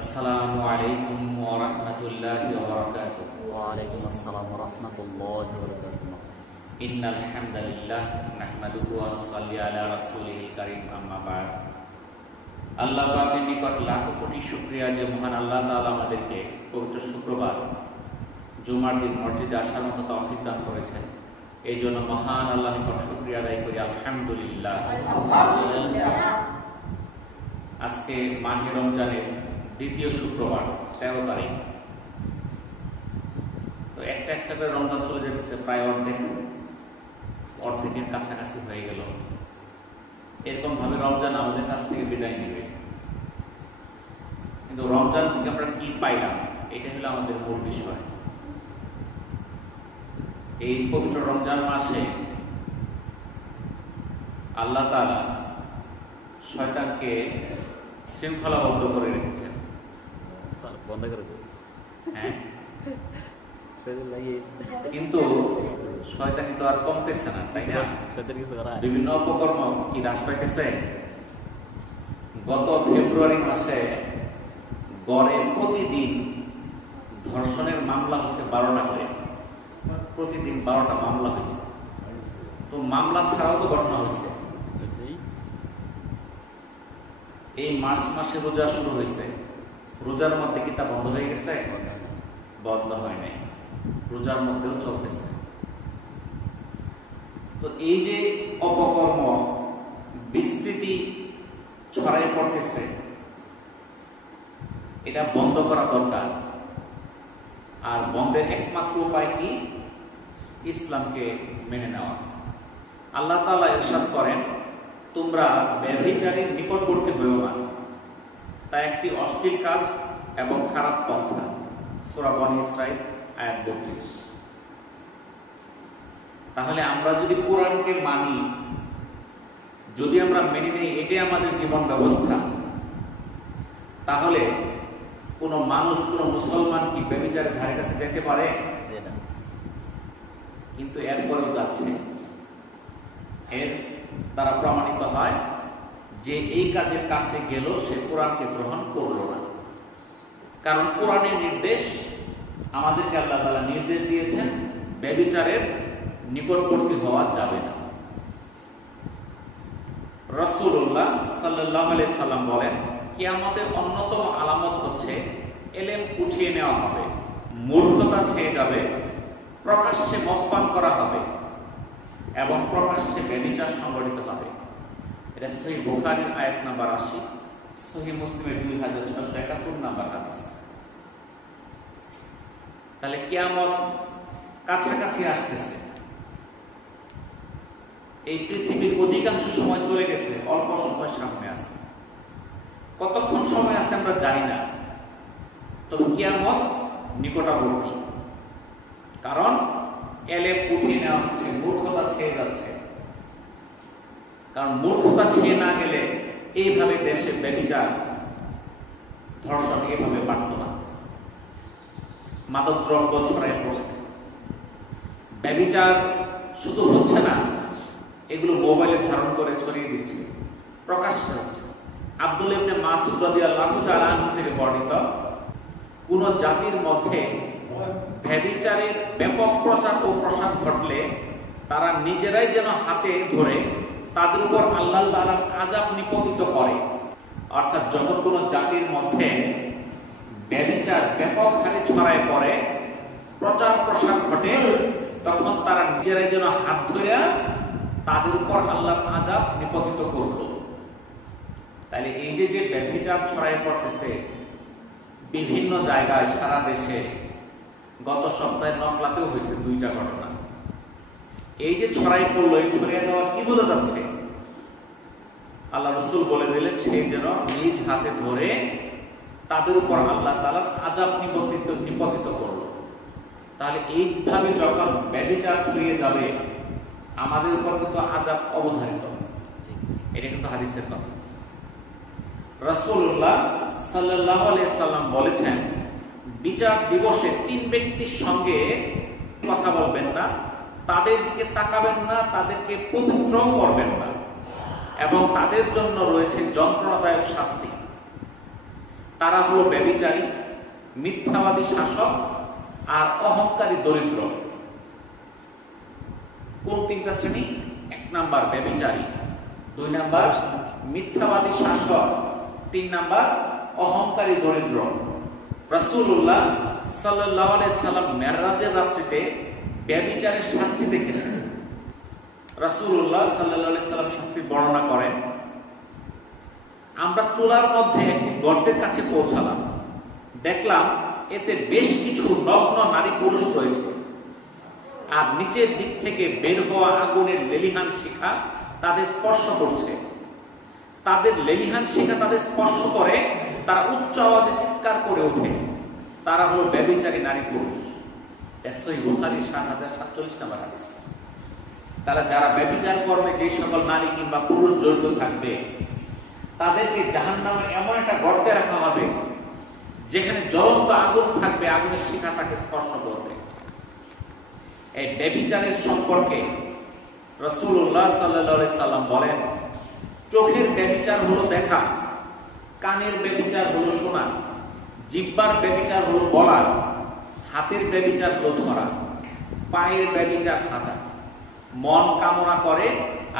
আসসালামু আলাইকুম ওয়া রাহমাতুল্লাহি ওয়া বারাকাতুহু। ওয়ালাইকুম আসসালাম ওয়া রাহমাতুল্লাহি ওয়া বারাকাতুহু। ইন্নাল হামদালিল্লাহ নাহমাদুহু ওয়া নুসাল্লি আলা রাসূলিল কারীম, আম্মা বা'দ। আল্লাহ পাকের নিকট লাখ কোটি শুকরিয়া যে মহান আল্লাহ তাআলা আমাদেরকে পবিত্র শুক্রবার জুমার দিন মসজিদে আসার মতো তৌফিক দান করেছেন। এই জন্য মহান আল্লাহর নিকট শুকরিয়া আদায় করি, আলহামদুলিল্লাহ। আজকে মাহে রমজানের দ্বিতীয় শুক্রবার, 13 তারিখ। তো একটা একটা করে রমজান চলে যেতেছে, প্রায় অর্ধেকের কাছাকাছি হয়ে গেল। এরকম ভাবে রমজান আমাদের কাছ থেকে বিদায় নেবে। কিন্তু রমজান থেকে আমরা কি পাইলাম, এটা হলো আমাদের মূল বিষয়। এই পবিত্র রমজান মাসে আল্লাহ তাআলা শয়তানকে শৃঙ্খলাবদ্ধ করে রেখেছেন। বন্ধ করে দেব। হ্যাঁ, কিন্তু শয়তানি তো আর কমতেছে না, তাই না? বিভিন্ন অপকর্ম কি হ্রাস পাইতেছে? গত ফেব্রুয়ারি মাসে গড়ে প্রতিদিন ধর্ষণের মামলা হচ্ছে 12টা করে। প্রতিদিন 12টা মামলা হয়েছে। তো মামলা ছাড়াও তো ঘটনা হয়েছে। এই মার্চ মাসে রোজা শুরু হয়েছে, রোজার মধ্যে কি তা বন্ধ হয়ে গেছে? বন্ধ হয় নাই, রোজার মধ্যেও চলতেছে। তো এই যে অপকর্ম বিস্তৃতি ছড়াই পড়তেছে, এটা বন্ধ করা দরকার। আর বন্ধের একমাত্র উপায় কি? ইসলামকে মেনে নেওয়া। আল্লাহ তাআলা ইরশাদ করেন, তোমরা ব্যভিচারীর নিকটবর্তী হইও না, তা একটি অশ্লীল কাজ এবং খারাপ পন্থা। সূরা বনী ইসরাঈল আয়াত 32। তাহলে আমরা যদি কোরআনকে মানি, যদি আমরা মেনে নেই এটাই আমাদের জীবন ব্যবস্থা, তাহলে কোন মানুষ, কোন মুসলমান কি ব্যভিচারের ধারে কাছে যেতে পারে? কিন্তু এরপরেও যাচ্ছে। এর দ্বারা প্রমাণিত হয় যে এই কাজের কাছে গেল, সে কোরআনকে গ্রহণ করলো না। কারণ কোরআনের নির্দেশ, আমাদেরকে আল্লাহ তাআলা নির্দেশ দিয়েছেন ব্যভিচারের নিকটবর্তী হওয়া যাবে না। রাসূলুল্লাহ সাল্লাল্লাহু আলাইহি সাল্লাম বলেন, কিয়ামতের অন্যতম আলামত হচ্ছে এলেম উঠিয়ে নেওয়া হবে, মূর্খতা ছেয়ে যাবে, প্রকাশ্যে মদ পান করা হবে এবং প্রকাশ্যে ব্যভিচার সংঘটিত হবে। এটা সহিহ বুখারীর আয়াত নাম্বার 80, সহিহ মুসলিমের 2671 নাম্বার হাদিস। তাহলে কিয়ামত কাছাকাছি আসতেছে। এই পৃথিবীর অধিকাংশ সময় চলে গেছে, অল্প সময় সামনে আছে। কতক্ষণ সময় আছে আমরা জানি না, তবে কিয়ামত নিকটবর্তী। কারণ এলেম উঠিয়ে নেওয়া হচ্ছে, মূর্খতা ছেয়ে যাচ্ছে। কারণ মূর্খতা ছেয়ে না গেলে এইভাবে দেশে ব্যভিচার, ধর্ষণ এইভাবে বাড়ত না। মাদকদ্রব্য ছড়ায় পড়ছে। ব্যভিচার শুধু হচ্ছে না, এগুলো মোবাইলে ধারণ করে ছড়িয়ে দিচ্ছে, প্রকাশ্যে হচ্ছে। আব্দুল্লাহ ইবনে মাসউদ রাদিয়াল্লাহু তাআলা আনহু থেকে বর্ণিত, কোন জাতির মধ্যে ব্যভিচারের ব্যাপক প্রচার ও প্রসার ঘটলে তারা নিজেরাই যেন হাতে ধরে তাদের উপর আল্লাহ তাআলার আযাব নিপতিত করে। অর্থাৎ যখন কোন জাতির মধ্যে ব্যভিচার ব্যাপক হারে ছড়ায় পড়ে, প্রচার প্রসার ঘটে, তখন তারা নিজেরাই যেন হাত ধরে তাদের উপর আল্লাহর আযাব নিপতিত করলো। তাহলে এই যে ব্যভিচার ছড়ায় পড়তেছে বিভিন্ন জায়গায় সারা দেশে, গত সপ্তাহে নকলাতেও হয়েছে 2টা ঘটনা। এই যে ছড়াই পড়লো, এই ছড়িয়ে দেওয়া কি বোঝা যাচ্ছে? আল্লাহ রাসূল বলে দিলেন, সেই যেন নিজ হাতে ধরে তাদের উপর আল্লাহ তাআলার আযাব নিপতিত করলো। তাহলে এইভাবে যখন ব্যভিচার ছড়িয়ে যাবে, আমাদের উপর কিন্তু আযাব অবধারিত। এটা কিন্তু হাদিসের কথা। রাসূলুল্লাহ সাল্লাল্লাহু আলাইহি সাল্লাম বলেছেন, বিচার দিবসে 3 ব্যক্তির সঙ্গে কথা বলবেন না, তাদের দিকে তাকাবেন না, তাদেরকে পবিত্র করবেন না, এবং তাদের জন্য রয়েছে যন্ত্রণাদায়ক শাস্তি। তারা হলো ব্যভিচারী, মিথ্যাবাদী শাসক আর অহংকারী দরিদ্র। কোন তিনটা শ্রেণী? 1 নাম্বার ব্যভিচারী, 2 নাম্বার মিথ্যাবাদী শাসক, 3 নাম্বার অহংকারী দরিদ্র। রাসূলুল্লাহ সাল্লাল্লাহু আলাইহি সাল্লাম মেরাজের রাত্রিতে ব্যভিচারের শাস্তি দেখেছেন। রাসূলুল্লাহ সাল্লাল্লাহু আলাইহি সাল্লাম শাস্তির বর্ণনা করেন, আমরা চুলার মধ্যে একটি গর্তের কাছে পৌঁছালাম, দেখলাম এতে বেশ কিছু নগ্ন নারী পুরুষ রয়েছে, আর নিচের দিক থেকে বের হওয়া আগুনের লেলিহান শিখা তাদের স্পর্শ করছে। তাদের লেলিহান শিখা তাদের স্পর্শ করে, তারা উচ্চ আওয়াজে চিৎকার করে ওঠে। তারা হলো ব্যভিচারী নারী পুরুষ। সহিহ বুখারী ৭০৪৭ নম্বর হাদিস। তারা যারা ব্যভিচার কর্মে যে সকল নারী কিংবা পুরুষ জড়িত থাকবে, তাদেরকে জাহান্নামের এমন একটা গর্তে রাখা হবে যেখানে জ্বলন্ত আগুন থাকবে, আগুনের শিখা তাকে স্পর্শ করবে। এই ব্যভিচারের সম্পর্কে রাসূলুল্লাহ সাল্লাল্লাহু আলাইহি সাল্লাম বলেন, চোখের ব্যভিচার হলো দেখা, কানের ব্যভিচার হলো শোনা, জিহ্বার ব্যভিচার হলো বলা, হাতের ব্যভিচার হলো ধরা, পায়ের ব্যভিচার হাঁটা। মন কামনা করে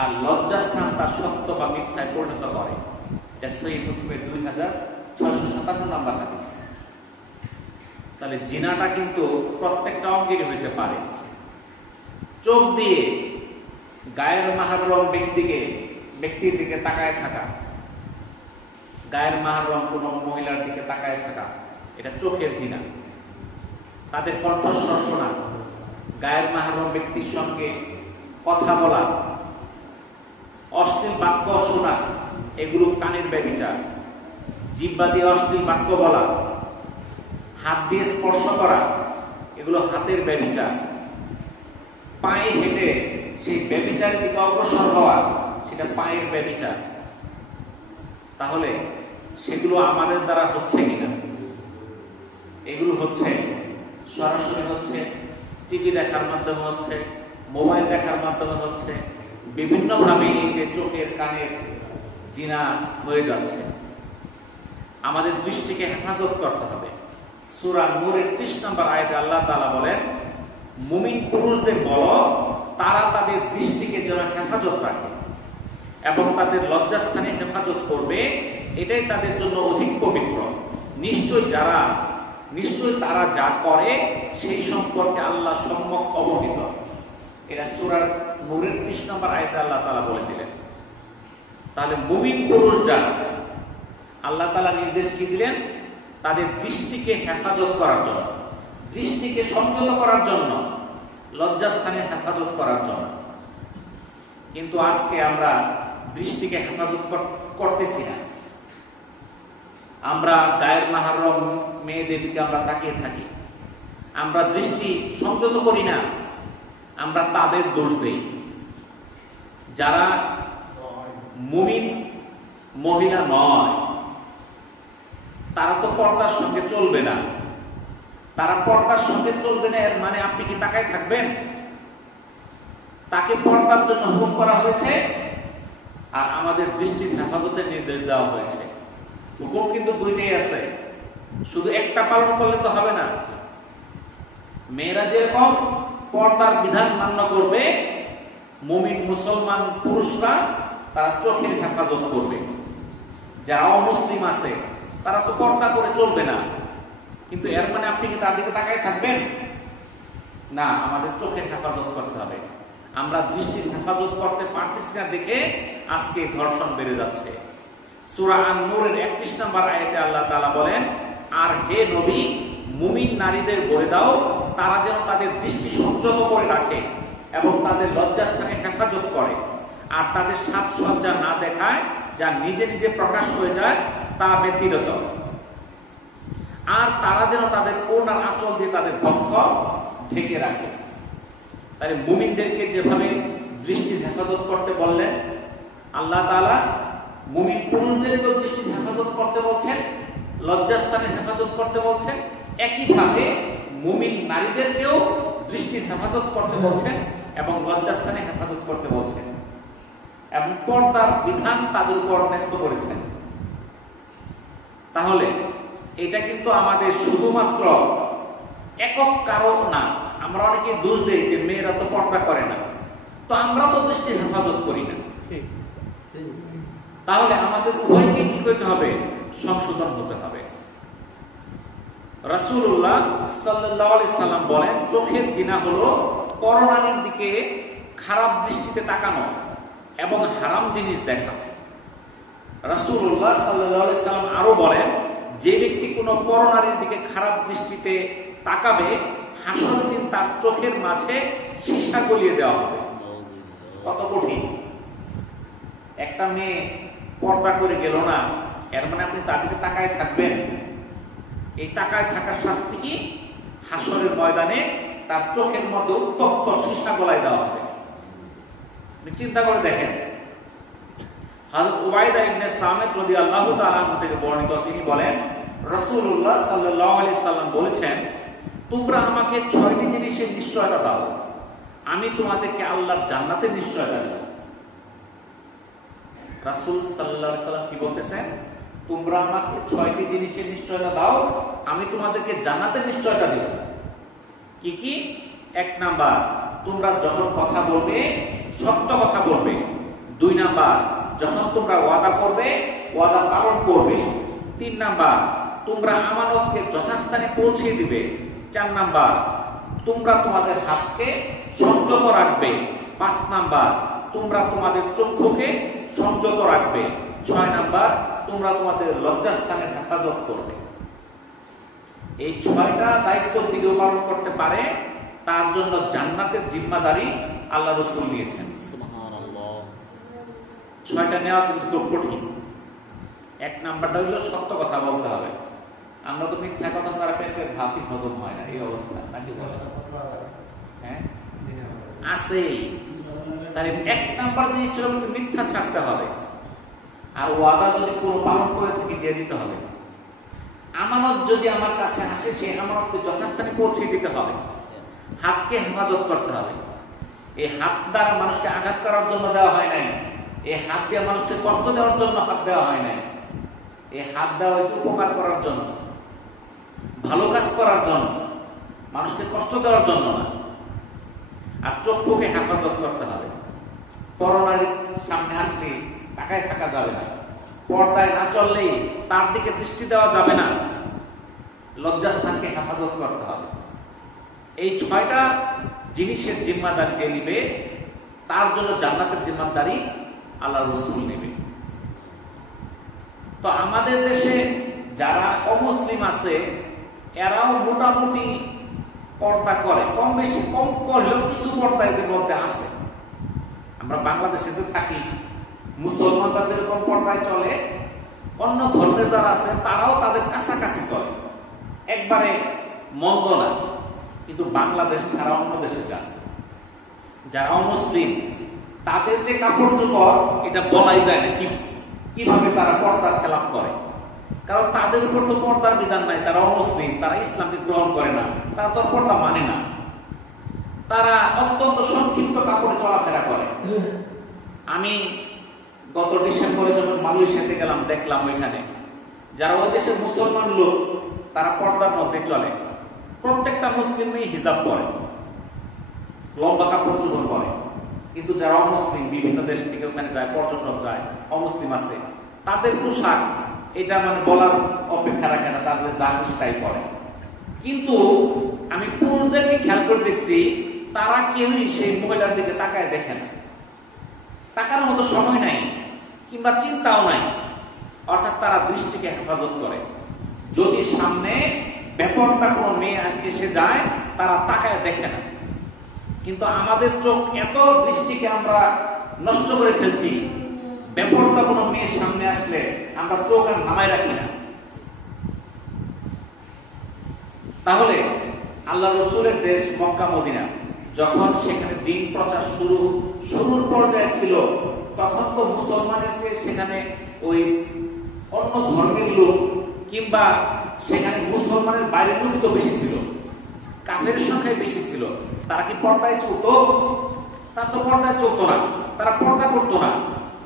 আর লজ্জাস্থান তার সত্য বা মিথ্যায় পরিণত করে। সহিহ মুসলিমের 2657 নম্বর হাদিস। তাহলে জিনাটা কিন্তু প্রত্যেকটা অঙ্গেরই হইতে পারে। চোখ দিয়ে গায়ের মাহরম ব্যক্তির দিকে তাকায় থাকা, গায়ের মাহরম কোন মহিলার দিকে তাকায় থাকা, এটা চোখের জিনা। তাদের কণ্ঠস্বর শোনা, গায়ের মাহরম ব্যক্তির সঙ্গে কথা বলা, অশ্লীল বাক্য শোনা, এগুলো কানের ব্যভিচার। জিহ্বা দিয়ে অশ্লীল বাক্য বলা, হাত দিয়ে স্পর্শ করা, এগুলো হাতের ব্যভিচার। পায়ে হেঁটে সেই ব্যভিচারের দিকে অগ্রসর হওয়া, সেটা পায়ের ব্যভিচার। তাহলে সেগুলো আমাদের দ্বারা হচ্ছে কিনা? এগুলো হচ্ছে, সরাসরি হচ্ছে, টিভি দেখার মাধ্যমে হচ্ছে, মোবাইল দেখার মাধ্যমে হচ্ছে, বিভিন্নভাবে এই যে চোখের কানের জিনা হয়ে যাচ্ছে। আমাদের দৃষ্টিকে হেফাজত করতে হবে। সূরা নূরের 30 নম্বর আয়াতে আল্লাহ তাআলা বলেন, মুমিন পুরুষদের বলো তারা তাদের দৃষ্টিকে যেন হেফাজত রাখে এবং তাদের লজ্জাস্থানে হেফাজত করবে, এটাই তাদের জন্য অধিক পবিত্র। নিশ্চয় তারা যা করে সেই সম্পর্কে আল্লাহ সম্যক অবহিত। এটা সূরা নূরের 30 নম্বর আয়াতে আল্লাহ তাআলা বলে দিলেন। তাহলে মুমিন পুরুষ যারা, আল্লাহ তাআলা নির্দেশ কি দিলেন? তাদের দৃষ্টিকে হেফাজত করার জন্য, দৃষ্টিকে সংযত করার জন্য, লজ্জাস্থানে হেফাজত করার জন্য। কিন্তু আজকে আমরা দৃষ্টিকে হেফাজত করতেছি না। আমরা গায়ের মাহরম মেয়েদের দিকে আমরা তাকিয়ে থাকি, আমরা দৃষ্টি সংযত করি না। আমরা তাদের দোষ দেই যারা মুমিন মহিলা নয়। তারা তো পর্দার সঙ্গে চলবে না। তারা পর্দার সঙ্গে চলবে না এর মানে আপনি কি তাকায় থাকবেন? তাকে পর্দার জন্য হুকুম করা হয়েছে আর আমাদের দৃষ্টির হেফাজতের নির্দেশ দেওয়া হয়েছে। হুকুম কিন্তু দুইটাই আছে, শুধু একটা পালন করলে তো হবে না। মেয়েরা যেরকম পর্দার বিধান মান্য করবে, মুমিন মুসলমান পুরুষরা তারা চোখের হেফাজত করবে। যারা অমুসলিম আছে তারা তো পর্দা করে চলবে না, কিন্তু এর মানে আপনি কি তার দিকে তাকায় থাকবেন? না, আমাদের চোখের হেফাজত করতে হবে। আমরা দৃষ্টির হেফাজত করতে পারতেছি না দেখে আজকে ধর্ষণ বেড়ে যাচ্ছে। সূরা আন-নূরের 31 নম্বর আয়াতে আল্লাহ তাআলা বলেন, আর হে নবী, মুমিন নারীদের বলে দাও তারা যেন তাদের দৃষ্টি সংযত করে রাখে এবং তাদের লজ্জাস্থানে হেফাজত করে, আর তাদের সাজসজ্জা না দেখায় যা নিজে নিজে প্রকাশ হয়ে যায় তা ব্যতিরেক, আর তারা যেন তাদের ওড়নার আঁচল দিয়ে তাদের বক্ষ ঢেকে রাখে। তাহলে মুমিনদেরকে যেভাবে দৃষ্টির হেফাজত করতে বললেন আল্লাহ তাআলা, মুমিন পুরুষদেরকেও দৃষ্টির হেফাজত করতে বলছেন, লজ্জাস্থানের হেফাজত করতে বলছেন। একইভাবে মুমিন নারীদেরকেও দৃষ্টির হেফাজত করতে বলছেন এবং লজ্জাস্থানে হেফাজত করতে বলছেন, এবং পর্দার বিধান তাদের উপর ন্যস্ত করেছেন। তাহলে এটা কিন্তু আমাদের শুধুমাত্র একক কারণ না। আমরা অনেকে দোষ দেই যে মেয়েরা তো পর্দা করে না, তো আমরা তো দৃষ্টির হেফাজত করি না। তাহলে আমাদের উভয়কে কি করতে হবে? সংশোধন হতে হবে। রাসূলুল্লাহ সাল্লাল্লাহু আলাইহি সাল্লাম বলেন, চোখের জিনা হলো পরনারীর দিকে খারাপ দৃষ্টিতে তাকানো এবং হারাম জিনিস দেখা। রাসূলুল্লাহ সাল্লাল্লাহু আলাইহি সাল্লাম আরো বলেন, যে ব্যক্তি কোনো পরনারীর দিকে খারাপ দৃষ্টিতে তাকাবে, হাসরের দিন তার চোখের মাঝে সীসা গলিয়ে দেওয়া হবে। কত কঠিন! একটা মেয়ে পর্দা করে গেল না, এর মানে আপনি তার দিকে তাকায় থাকবেন? এই তাকায় থাকার শাস্তি কি? হাসরের ময়দানে তার চোখের মধ্যে উত্তপ্ত সীসা গলায় দেওয়া হবে। চিন্তা করে দেখেন, হযরত উবাইদা ইবনে সামিত রাদিয়াল্লাহু তাআলা আনহু থেকে বর্ণিত, তিনি বলেন, রাসূলুল্লাহ সাল্লাল্লাহু আলাইহি সাল্লাম বলেছেন, তোমরা আমাকে 6টি জিনিসের নিশ্চয়তা দাও, আমি তোমাদেরকে আল্লাহর জান্নাতের নিশ্চয়তা দেব। রাসূল সাল্লাল্লাহু আলাইহি সাল্লাম কি বলতেছেন? তোমরা আমাকে 6টি জিনিসের নিশ্চয়তা দাও, আমি তোমাদেরকে জান্নাতের নিশ্চয়তা দেব। কি কি? 1 নাম্বার, তোমরা যখন কথা বলবে সত্য কথা বলবে। 2 নাম্বার, যখন তোমরা ওয়াদা করবে ওয়াদা পালন করবে। 3 নাম্বার, তোমরা আমানতকে যথাস্থানে পৌঁছে দিবে। 4 নাম্বার, তোমরা তোমাদের হাতকে সংযত রাখবে। 5 নাম্বার, তোমরা তোমাদের চক্ষুকে সংযত রাখবে। 6 নাম্বার, তোমরা তোমাদের লজ্জাস্থানের হেফাজত করবে। এই 6টা দায়িত্ব দিকে পালন করতে পারে, তার জন্য জান্নাতের জিম্মাদারি আল্লাহ রাসূল নিয়েছেন। সুবহানাল্লাহ। 6টা নেওয়া কিন্তু খুব কঠিন। 1 নাম্বারটা হলো সত্য কথা বলতে হবে। আমরা তো মিথ্যা কথা ছাড়া পেটের ভাতই হজম হয় না, এই অবস্থা নাকি? হ্যাঁ, আছে। তাহলে 1 নাম্বার জিনিস ছিল মিথ্যা ছাড়তে হবে, আর ওয়াদা যদি কোনো পালন করে থাকি দিয়ে দিতে হবে। আমানত যদি আমার কাছে আসে, সেই আমানতকে যথাস্থানে পৌঁছে দিতে হবে। হাতকে হেফাজত করতে হবে। এই হাত দ্বারা মানুষকে আঘাত করার জন্য দেওয়া হয় নাই, এই হাত দিয়ে মানুষকে কষ্ট দেওয়ার জন্য হাত দেওয়া হয় নাই। এই হাত দেওয়া হয়েছে উপকার করার জন্য, ভালো কাজ করার জন্য, মানুষকে কষ্ট দেওয়ার জন্য না। আর চক্ষুকে হেফাজত করতে হবে। পরনারীর সামনে আসলে তাকায় থাকা যাবে না, পর্দায় না চললেই তার দিকে দৃষ্টি দেওয়া যাবে না। লজ্জাস্থানকে হেফাজত করতে হবে। এই 6টা জিনিসের জিম্মাদারি যে নিবে, তার জন্য জান্নাতের জিম্মাদারি আল্লাহ রাসূল নেবে। তো আমাদের দেশে যারা অমুসলিম আছে, এরাও মোটামুটি পর্দা করে, কম বেশি, কম করলেও কিছু পর্দা এদের মধ্যে আছে। আমরা বাংলাদেশে যে থাকি, মুসলমানরা যেরকম পর্দায় চলে, অন্য ধর্মের যারা আছে তারাও তাদের কাছাকাছি চলে, একবারে মন্দ না। কিন্তু বাংলাদেশ ছাড়া অন্য দেশে যান যারা অমুসলিম, তাদের যে কাপড় চোপড়, এটা বলাই যায় না কিভাবে তারা পর্দার খেলাফ করে। কারণ তাদের উপর তো পর্দার বিধান নাই, তারা অমুসলিম, তারা ইসলামকে গ্রহণ করে না, তারা তো পর্দা মানে না। তারা অত্যন্ত সংক্ষিপ্ত কাপড়ে চলাফেরা করে। আমি গত ডিসেম্বরে যখন মালয়েশিয়াতে গেলাম, দেখলাম ওইখানে যারা ওই দেশের মুসলমান লোক, তারা পর্দার মধ্যে চলে। প্রত্যেকটা মুসলিম মেয়ে হিজাব পরে, লম্বা কাপড় চোপড় পরে। কিন্তু যারা অমুসলিম, বিভিন্ন দেশ থেকে ওখানে যায়, পর্যটক যায়, অমুসলিম আছে, তাদের পোশাক এটা মানে বলার অপেক্ষা রাখে না, তাদের যা খুশি তাই পরে। কিন্তু আমি পুরুষদেরকে খেয়াল করে দেখছি, তারা কেউই সেই মহিলার দিকে তাকায় দেখে না, তাকার মতো সময় নাই কিংবা চিন্তাও নাই। অর্থাৎ তারা দৃষ্টিকে হেফাজত করে। যদি সামনে বেপরদা কোনো মেয়ে এসে যায়, তারা তাকায় দেখে না। কিন্তু আমাদের চোখ এত দৃষ্টিকে আমরা নষ্ট করে ফেলছি, বেপরদা কোনো মেয়ের সামনে আসলে আমরা চোখ আর নামায় রাখি না। তাহলে আল্লাহ রাসূলের দেশ মক্কা মদিনা, যখন সেখানে দ্বীন প্রচার শুরুর পর্যায়ে ছিল, তখন তো মুসলমানের চেয়ে সেখানে ওই অন্য ধর্মের লোক কিংবা সেখানে মুসলমানের বাইরের লোকই তো বেশি ছিল, কাফের সংখ্যায় বেশি ছিল। তারা কি পর্দায় চলতো? তারা তো পর্দায় চলতো না, তারা পর্দা করতো না।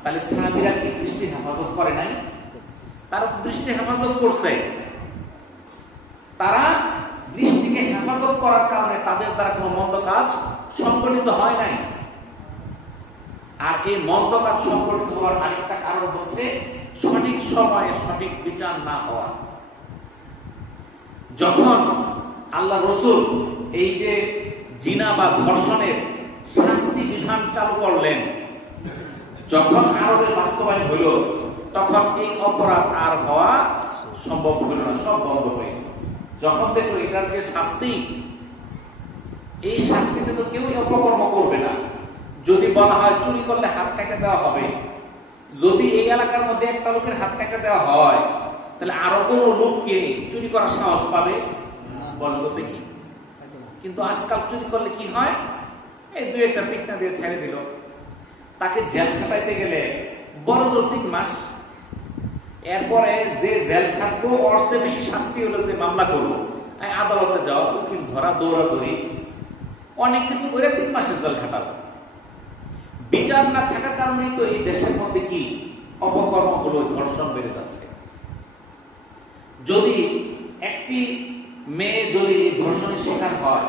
তাহলে সাহাবীরা কি দৃষ্টি হেফাজত করে নাই? তারা দৃষ্টি হেফাজত করছে। তারা দৃষ্টিকে হেফাজত করার কারণে তাদের দ্বারা কোনো মন্দ কাজ সংগঠিত হয় নাই। আর এই মন্দ কাজ সংগঠিত হওয়ার আরেকটা কারণ হচ্ছে সঠিক সময়ে সঠিক বিচার না হওয়া। যখন আল্লাহ রাসূল এই যে জিনা বা ধর্ষণের শাস্তি বিধান চালু করলেন, যখন আরবের বাস্তবায়ন হইল, তখন এই অপরাধ আর হওয়া সম্ভব হইল না, সব বন্ধ হয়ে গেল। যখন দেখলো এটার যে শাস্তি, এই শাস্তিতে তো কেউই অপকর্ম করবে না। যদি বলা হয় চুরি করলে হাত কেটে দেওয়া হবে, যদি এই এলাকার মধ্যে একটা লোকের হাত কেটে দেওয়া হয়, তাহলে আরো কোনো লোককে চুরি করার সাহস পাবে? বলেন তো দেখি। কিন্তু আজকাল চুরি করলে কি হয়, এই দুই একটা পিটনা দিয়ে ছেড়ে দিল। তাকে জেল খাটাইতে গেলে বড় জোর 3 মাস। এরপরে যে জেল খাটবো ওর চেয়ে বেশি শাস্তি হলো যে মামলা করবো, আদালতে যাওয়া, উকিল ধরা, দৌড়াদৌড়ি, অনেক কিছু করে 3 মাসের জেল খাটাবো। বিচার না থাকার কারণেই তো এই দেশের মধ্যে কি অপকর্মগুলো, ধর্ষণ বেড়ে যাচ্ছে। যদি একটি মেয়ে যদি এই ধর্ষণের শিকার হয়,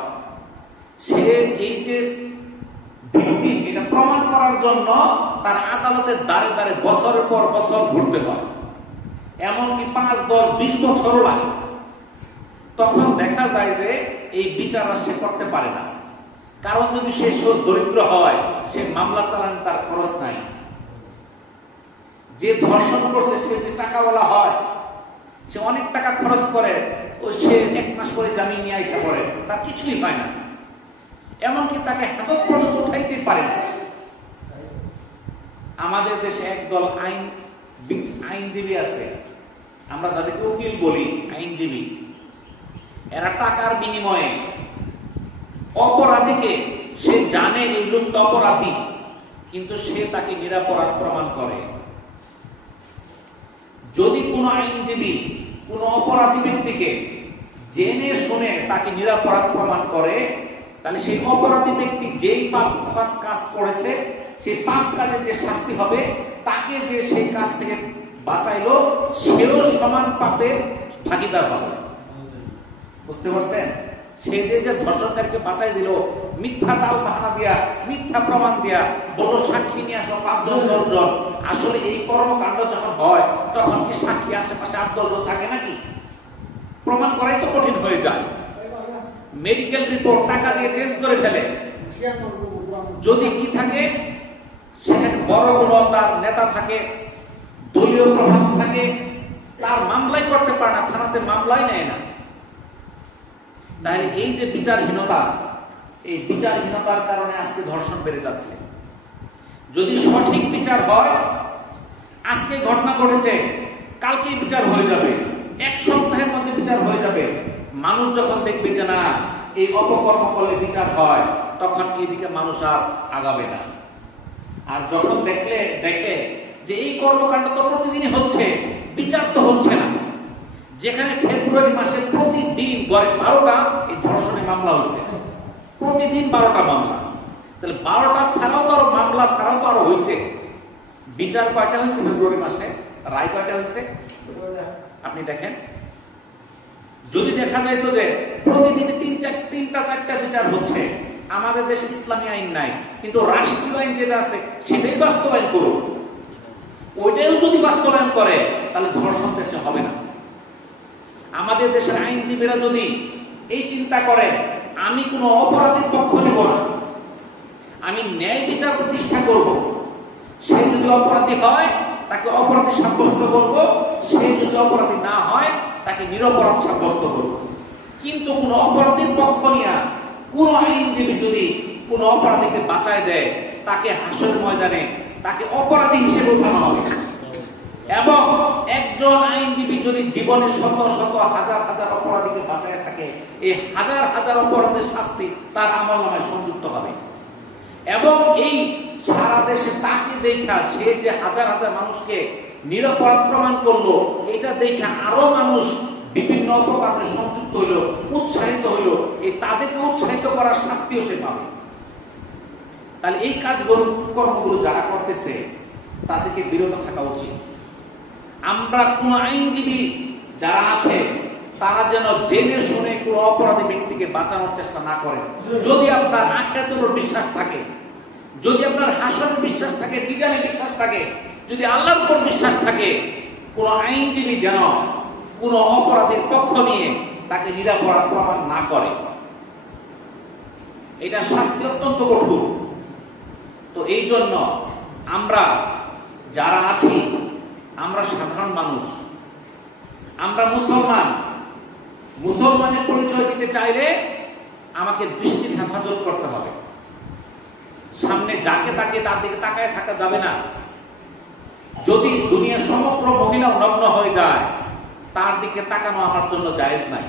সে এই যে ভিকটিম, এটা প্রমাণ করার জন্য তার আদালতের দ্বারে দ্বারে বছরের পর বছর ঘুরতে হয়, এমনকি 5, 10, 20 বছরও লাগে। তখন দেখা যায় যে এই বিচার সে করতে পারে না। কারণ যদি সে দরিদ্র হয়, সে মামলা চালানো তার খরচ নাই। যে ধর্ষণ করছে সে যে টাকাওয়ালা হয়, সে অনেক টাকা খরচ করে, ও সে 1 মাস পরে জামিন নিয়ে আইসা পড়ে, তার কিছুই হয় না। এমনকি তাকে হাতত পর্যন্ত উঠাইতে পারে না। আমাদের দেশে একদল আইনজীবী আছে, আমরা যাদেরকে উকিল বলি, আইনজীবী। এরা টাকার বিনিময়ে অপরাধীকে, সে জানে এই লোকটা অপরাধী, কিন্তু সে তাকে নিরপরাধ প্রমাণ করে। যদি কোনো আইনজীবী কোন অপরাধী ব্যক্তিকে জেনে শুনে তাকে নিরপরাধ প্রমাণ করে, তাহলে সেই অপরাধী ব্যক্তি যেই পাপ কাজ করেছে, সেই পাপ কাজের যে শাস্তি হবে, তাকে যে সেই কাজ থেকে বাঁচাইলো, সেও সমান পাপের ভাগীদার হবে। বুঝতে পারছেন? সে যে ধর্ষণকারীকে বাঁচাই দিল, মিথ্যা তাল বাহানা দিয়া, মিথ্যা প্রমাণ দিয়া, বড় সাক্ষী নিয়ে আসো 5 জন 10 জন। আসলে এই কর্মকাণ্ড যখন হয়, তখন কি সাক্ষী আশেপাশে 8-10 জন থাকে নাকি? প্রমাণ করাই তো কঠিন হয়ে যায়। মেডিকেল রিপোর্ট টাকা দিয়ে চেঞ্জ করে ফেলে। যদি কি থাকে, সেখানে বড় কোনো তার নেতা থাকে, দলীয় প্রভাব থাকে, তার মামলাই করতে পারে না, থানাতে মামলাই নেয় না। তাহলে এই যে বিচারহীনতা, এই বিচারহীনতার কারণে আজকে ধর্ষণ বেড়ে যাচ্ছে। যদি সঠিক বিচার হয়, আজকে ঘটনা ঘটেছে, কালকেই বিচার হয়ে যাবে, 1 সপ্তাহের মধ্যে বিচার হয়ে যাবে। মানুষ যখন দেখবে যে না, এই অপকর্ম করলে বিচার হয়, তখন এইদিকে মানুষ আর আগাবে না। আর যখন দেখে যে এই কর্মকাণ্ড তো প্রতিদিনই হচ্ছে, বিচার তো হচ্ছে না, যেখানে ফেব্রুয়ারি মাসে প্রতিদিন গড়ে 12টা এই ধর্ষণের মামলা হয়েছে, প্রতিদিন 12টা মামলা, তাহলে 12টা ছাড়াও তো আরো মামলা ছাড়াও তো আরো হয়েছে। বিচার কয়টা হয়েছে ফেব্রুয়ারি মাসে? রায় কয়টা হয়েছে? আপনি দেখেন, যদি দেখা যায় তো যে প্রতিদিন 3-4টা বিচার হচ্ছে, আমাদের দেশে ইসলামী আইন নাই, কিন্তু রাষ্ট্রীয় আইন যেটা আছে সেটাই বাস্তবায়ন করুন। ওইটাও যদি বাস্তবায়ন করে, তাহলে ধর্ষণ দেশে হবে না। আমাদের দেশের আইনজীবীরা যদি এই চিন্তা করে, আমি কোনো অপরাধীর পক্ষ নেব না, আমি ন্যায় বিচার প্রতিষ্ঠা করব, সে যদি অপরাধী হয় তাকে অপরাধী সাব্যস্ত করব, সে যদি অপরাধী না হয় তাকে নিরপরাধ সাব্যস্ত করব। কিন্তু কোন অপরাধীর পক্ষ নিয়ে কোন আইনজীবী যদি কোন অপরাধীকে বাঁচায় দেয়, তাকে হাসরের ময়দানে তাকে অপরাধী হিসেবে উঠানো হবে। এবং একজন আইনজীবী যদি জীবনে শত শত হাজার হাজার অপরাধীকে বাঁচায় থাকে, এই হাজার হাজার অপরাধের শাস্তি তার আমলনামায় সংযুক্ত হবে। এবং এই সারা দেশে তাকে দেখা, সে যে হাজার হাজার মানুষকে নিরপরাধ প্রমাণ করলো, এটা দেখে আরো মানুষ বিভিন্ন অপরাধে সংযুক্ত হইল, উৎসাহিত হইল, এই তাদেরকে উৎসাহিত করার শাস্তিও সে পাবে। তাহলে এই কাজগুলো, কর্মগুলো যারা করতেছে, তাদেরকে বিরত থাকা উচিত। আমরা কোন আইনজীবী যারা আছে, তারা যেন জেনে শুনে কোনো অপরাধী ব্যক্তিকে বাঁচানোর চেষ্টা না করেন। যদি আপনার আখিরাতের উপর বিশ্বাস থাকে, যদি আপনার হাসরের বিশ্বাস থাকে, মিজানের বিশ্বাস থাকে, যদি আল্লাহর উপর বিশ্বাস থাকে, কোন আইনজীবী যেন কোন অপরাধীর পক্ষ নিয়ে তাকে নিরপরাধ প্রমাণ না করে। এটা শাস্তি অত্যন্ত কঠোর। তো এই জন্য আমরা যারা আছি, আমরা সাধারণ মানুষ, আমরা মুসলমানের পরিচয় দিতে চাইলে আমাকে দৃষ্টির হেফাজত করতে হবে। সামনে যাকে তাকে তার দিকে তাকায় থাকা যাবে না। যদি দুনিয়ার সমগ্র মহিলা নগ্ন হয়ে যায়, তার দিকে তাকানো আমার জন্য জায়েজ নাই।